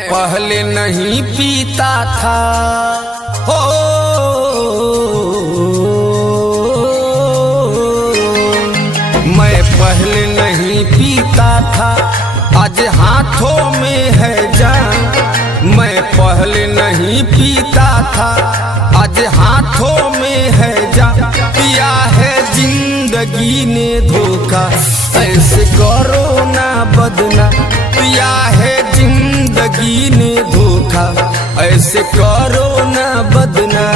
पहले नहीं पीता था हो, मैं पहले नहीं पीता था, आज हाथों में है जाम। मैं पहले नहीं पीता था, आज हाथों में है जाम। पिया है जिंदगी ने धोखा, ऐसे करो ना बदना। पिया है जिंदगी ने धोखा, ऐसे करो ना बदना।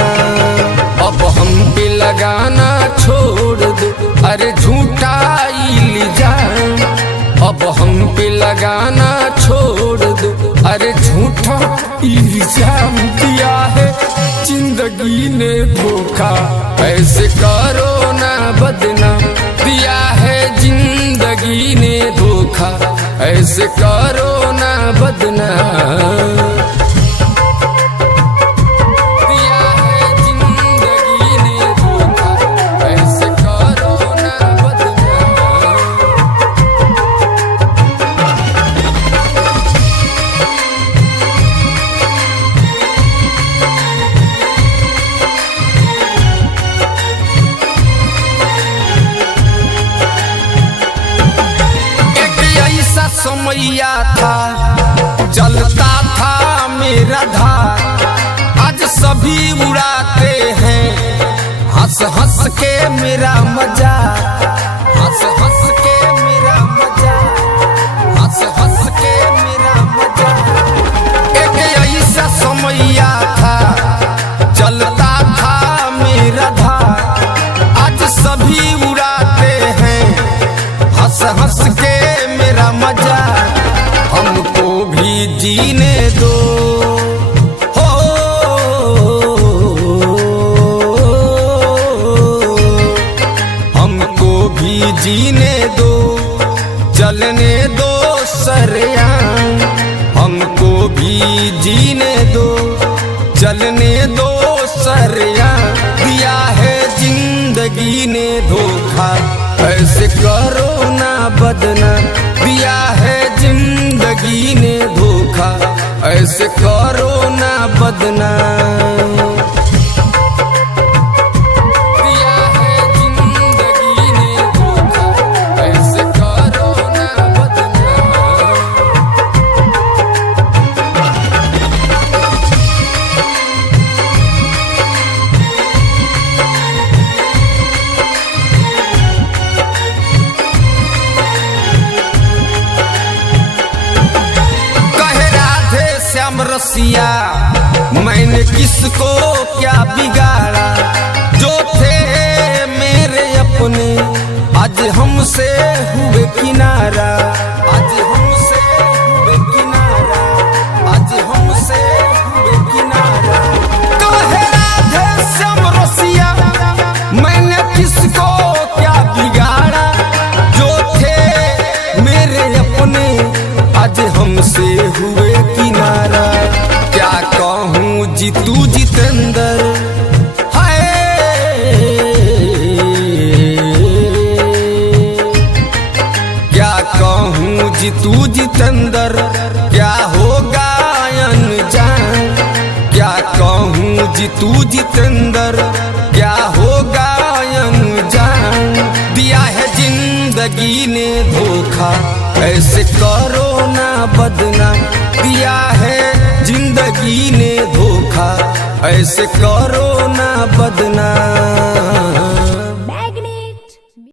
अब हम पे लगाना छोड़ दो, अरे झूठा इल्जाम। अब हम पे लगाना छोड़ दो, अरे झूठा इल्जाम। दिया है जिंदगी ने धोखा, ऐसे करो ना बदनाम। दिया है जिंदगी ने धोखा, ऐसे करो ना बदनाम। समैया था चलता था मेरा धार, आज सभी उड़ाते हैं हंस हंस के मेरा मजा। हंस हंस के मेरा मजा, हंस हंस के मेरा मजा। एक ऐसा समैया था चलता था मेरा धार, आज सभी उड़ाते हैं हंस हंस के मेरा मजा। हमको भी जीने दो हो, हमको भी जीने दो, चलने दो सरेआम। हमको भी जीने दो, चलने दो सरेआम। दिया है जिंदगी ने धोखा, ऐसे करो ना बदना। दिया है जिंदगी ने धोखा, ऐसे करो ना बदना। दिया है जिंदगी ने धोखा, ऐसे करो ना बदना। रसिया मैंने किसको क्या बिगाड़ा, जो थे मेरे अपने आज हमसे हुए किनारा। आज हमसे हुए किनारा, आज हमसे हुए किनारा। कहे राधे श्याम रसिया मैंने किसको क्या बिगाड़ा, जो थे मेरे अपने आज हमसे हुए किनारा। क्या कहूँ जीतू जितेंद्र हाय, क्या कहूँ जीतू जितेंद्र, क्या होगा अनजान। क्या कहूँ जीतू जितेंद्र, क्या होगा अनजान। दिया है जिंदगी ने धोखा, ऐसे करो ना बदना। दिया है जिंदगी ने धोखा, ऐसे करो